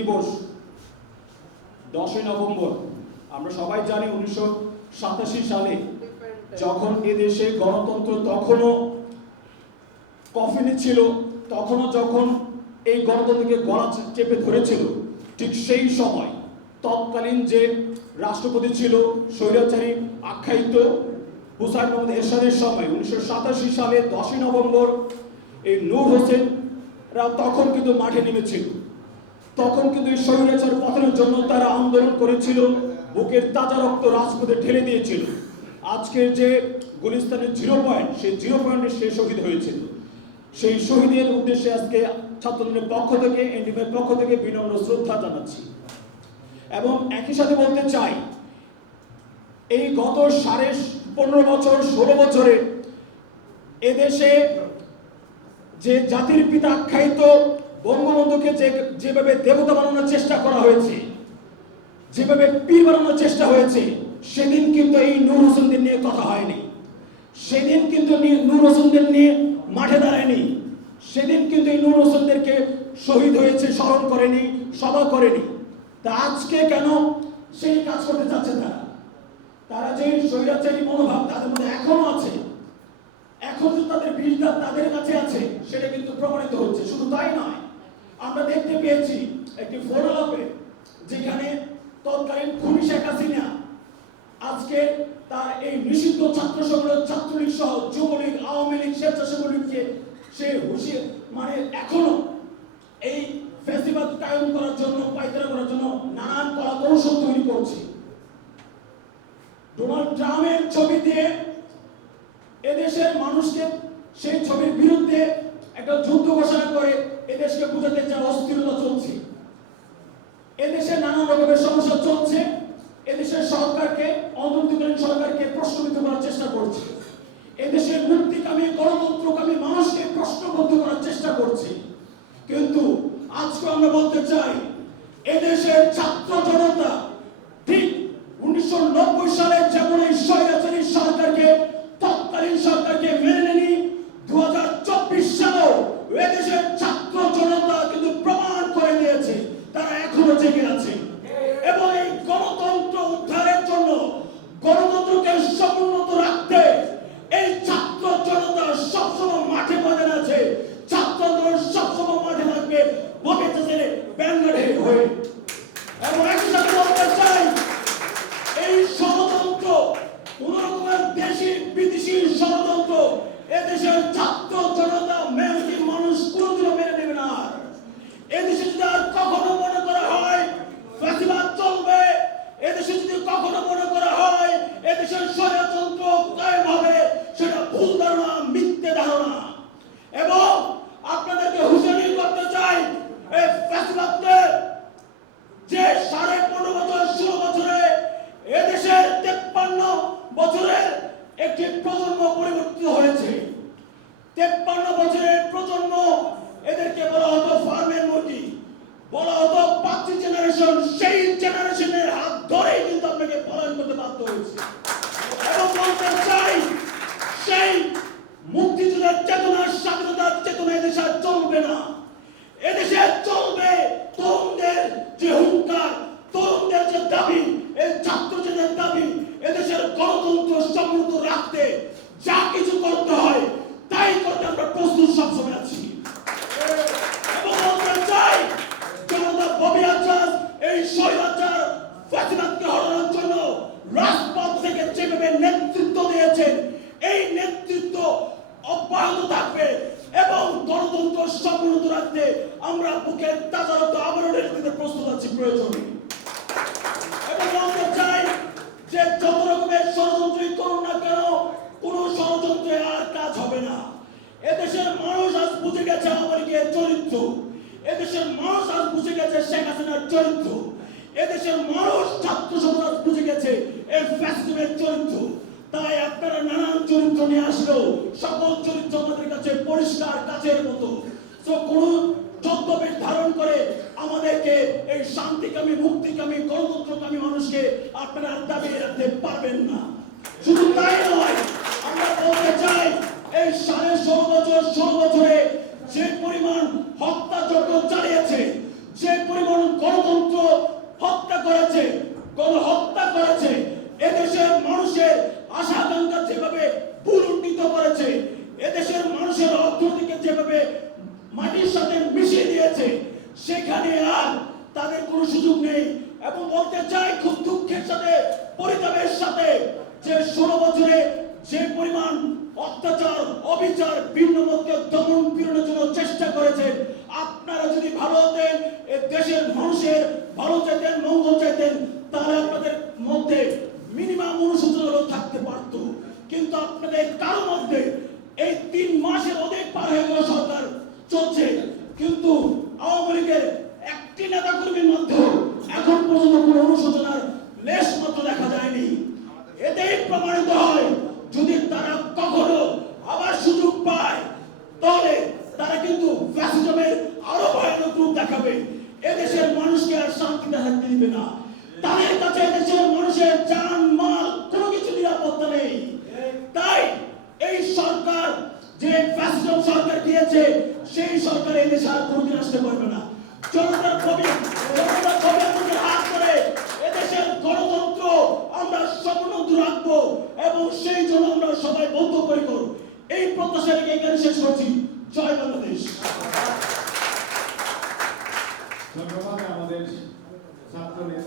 দিবস দশই নভেম্বর। আমরা সবাই জানি উনিশশো সাতাশি সালে যখন এদেশে গণতন্ত্র তখনও কফিনে ছিল, তখনও যখন এই গণতন্ত্রকে গলা চেপে ধরেছিল, ঠিক সেই সময় তৎকালীন যে রাষ্ট্রপতি ছিল স্বৈরাচারী আখ্যায়িত হুসাইন মোহাম্মদ এরশাদের সময়, উনিশশো সাতাশি সালে দশই নভেম্বর এই নূর হোসেনরা তখন কিন্তু মাঠে নেমেছিল। তখন কিন্তু স্বৈরাচার পতনের জন্য তারা আন্দোলন করেছিল, বুকের তাজা রক্ত রাজপথে ঢেলে দিয়েছিল। আজকের যে গুলিস্তানের জিরো পয়েন্ট, সেই জিরো পয়েন্টে সে শহীদ হয়েছিল। সেই শহীদের উদ্দেশ্যে আজকে ছাত্রদলের পক্ষ থেকে এনডিএফের পক্ষ থেকে বিনম্র শ্রদ্ধা জানাচ্ছি। এবং একই সাথে বলতে চাই, এই গত সাড়ে পনেরো বছর, ষোলো বছরে এদেশে যে জাতির পিতা আখ্যায়িত বঙ্গবন্ধুকে যেভাবে দেবতা বানানোর চেষ্টা করা হয়েছে, যেভাবে পীর বানানোর চেষ্টা হয়েছে, সেদিন কিন্তু এই নূর হোসেনদের নিয়ে কথা হয়নি। সেদিন কিন্তু নূর হোসেনদের নিয়ে মাঠে দাঁড়ায়নি। সেদিন কিন্তু এই নূর হোসেনদেরকে শহীদ হয়েছে, স্মরণ করেনি, সভা করেনি। তা আজকে কেন সেই কাজ করতে চাচ্ছে তারা? তারা যে স্বৈরাচারী মনোভাব তাদের মধ্যে এখনও আছে। এখন যে তাদের বীজটা তাদের কাছে আছে, সেটা কিন্তু প্রমাণিত হচ্ছে। শুধু তাই নয় আমরা দেখতে পেয়েছি একটি ফোন যেখানে তৎকালীন খুনি শেখ হাসিনা আজকে তার এই নিষিদ্ধ ছাত্র সংগঠন ছাত্রলীগ সহ যুবলীগ, আওয়ামী লীগ স্বেচ্ছাসেবক সে হুঁশিয়ে মানে এখনও এই ফেস্টিভাল কায়েম করার জন্য, পাইতারা করার জন্য নানান কলা কৌশল তৈরি করছে। ডোনাল্ড ট্রাম্পের ছবি দিয়ে এদেশের মানুষকে সেই ছবির বিরুদ্ধে একটা যুদ্ধ ঘোষণা করে এদেশকে বুঝাতে চায় অস্থিরতা চলছে। এদেশে নানা রকমের সমস্যা চলছে। এদেশের সরকারকে, অন্তর্বর্তীকালীন সরকারকে প্রশ্নবিদ্ধ করার চেষ্টা করছে। এদেশের মুক্তিকামী, গণতন্ত্রকামী মানুষকে প্রশ্নবদ্ধ করার চেষ্টা করছে। কিন্তু আজকে আমরা বলতে চাই, এদেশের ছাত্র জনতা ঠিক উনিশশো নব্বই সালে যেমন এই স্বৈরাচারী সরকারকে জেগে আছে। এবং এই গণতন্ত্র উদ্ধারের জন্য গণতন্ত্রকে সমুন্নত রাখতে এই ছাত্র জনতা সবসময় মাঠে ময়দানে আছে। ছাত্র সবসময় মাঠে থাকবে। বকে চাষের ব্যাঙ্গারে হয়ে। এবং একই সাথে বলতে চাই, এই ষড়যন্ত্র, কোন রকমের দেশি, বিদেশি ষড়যন্ত্র, এদেশের ছাত্র জনতা মেহনতি মানুষ কোনোদিনও মেনে নেবে না। এদেশে যদি আর কখনো মনে করা হয় ফ্যাসিবাদ চলবে এদেশে যদি কখনো মনে করা হয় এদেশের স্বৈরতন্ত্র কায়েম হবে সেটা ভুল ধারণা মিথ্যে ধারণা এবং আপনাদেরকে হুঁশিয়ারি করতে চাই এই ফ্যাসিবাদকে যে সাড়ে পনেরো বছর ষোলো বছরে এদেশের তেপ্পান্ন বছরের একটি প্রজন্ম পরিবর্তিত হয়েছে। তেপ্পান্ন বছরের প্রজন্ম এদেরকে বলা হতো ফার্মের মুরগি বলা হতো পাঁচটি জেনারেশন সেই জেনারেশনের হাত ধরেই কিন্তু আপনাকে পলায়ন করতে বাধ্য হয়েছে এবং বলতে চাই সেই মুক্তিযুদ্ধের চেতনা স্বাধীনতার চেতনা এদেশে আর চলবে না এদেশে চলবে তরুণদের যে হুঙ্কার তরুণদের যে দাবি এই ছাত্রদের দাবি এদেশের গণতন্ত্র সমৃদ্ধ রাখতে যা কিছু করতে হয় তাই করতে আমরা প্রস্তুত সবসময় আছি এবং বলতে চাই জনতা ববি আচার এই স্বৈরাচার ফাঁসিবাদকে হরানোর জন্য রাজপথ থেকে যেভাবে নেতৃত্ব দিয়েছেন এই নেতৃত্ব অব্যাহত থাকবে এবং গণতন্ত্র সমুন্নত রাখতে আমরা বুকের তাজারত আবরণের দিতে প্রস্তুত আছি প্রয়োজনে এবং বলতে চাই যে যত রকমের ষড়যন্ত্রই করুন না কেন কোন ষড়যন্ত্রে আর কাজ হবে না। এদেশের মানুষ আজ বুঝে গেছে আওয়ামী লীগের চরিত্র। এদেশের মানুষ আজ বুঝে গেছে শেখ হাসিনার চরিত্র। এদেশের মানুষ ছাত্র সমাজ বুঝে গেছে এই ফ্যাসিজমের চরিত্র। তাই আপনারা নানান চরিত্র নিয়ে আসলেও সকল চরিত্র আমাদের কাছে পরিষ্কার কাচের মতো। তো কোন ছদ্মবেশ ধারণ করে আমাদেরকে এই শান্তিকামী, মুক্তিকামী, গণতন্ত্রকামী মানুষকে আপনারা দাবিয়ে রাখতে পারবেন না। ষোলো বছরে যে পরিমাণ হত্যা হত্যাযজ্ঞ চালিয়েছে, যে পরিমাণ গণতন্ত্র হত্যা করেছে, গণহত্যা করেছে, এদেশের মানুষের আশা আকাঙ্ক্ষা যেভাবে পুরুণ্ডিত করেছে, এদেশের মানুষের অর্থনীতিকে যেভাবে মাটির সাথে মিশিয়ে দিয়েছে, সেখানে আর তাদের কোনো সুযোগ নেই। এবং বলতে চাই, খুব দুঃখের সাথে, পরিতাপের সাথে যে ষোলো বছরে যে পরিমাণ অত্যাচার অবিচার ভিন্নমতকে দমন পীড়নের জন্য চেষ্টা করেছেন। আপনারা যদি এ দেশের মানুষের ভালো চাইতেন মঙ্গল চাইতেন তাহলে আপনাদের মধ্যে মিনিমাম অনুশোচনা থাকতে পারত কিন্তু আপনাদের কারও মধ্যে এই তিন মাসের অধিক পার হয়ে গেল সরকার চলছে কিন্তু আওয়ামী লীগের একটি নেতা কর্মীর মধ্যে এখন পর্যন্ত কোনো অনুশোচনার লেশ মাত্র দেখা যায়নি এতেই প্রমাণিত হয় যদি তারা কখনো আবার সুযোগ পায় তাহলে তারা কিন্তু ফ্যাসিজমের আরও ভয়ানক রূপ দেখাবে। এদেশের মানুষকে আর শান্তিতে থাকতে দিবে না। তাদের কাছে এদেশের মানুষের জান, মাল কোনো কিছু নিরাপত্তা নেই। তাই এই সরকার, যে ফ্যাসিজম সরকার দিয়েছে, সেই সরকার এই দেশে আর কোনোদিন আসতে পারবে না। জনতার কবি জনতার কবি আমাদের হাত করে এদেশের গণতন্ত্র আমরা সমুন্নত রাখব এবং সেই জন্য আমরা সবাই বদ্ধপরিকর। এই প্রত্যাশা রেখে এখানে শেষ করছি। জয় বাংলাদেশ ধন্যবাদ আমাদের ছাত্র নেতা।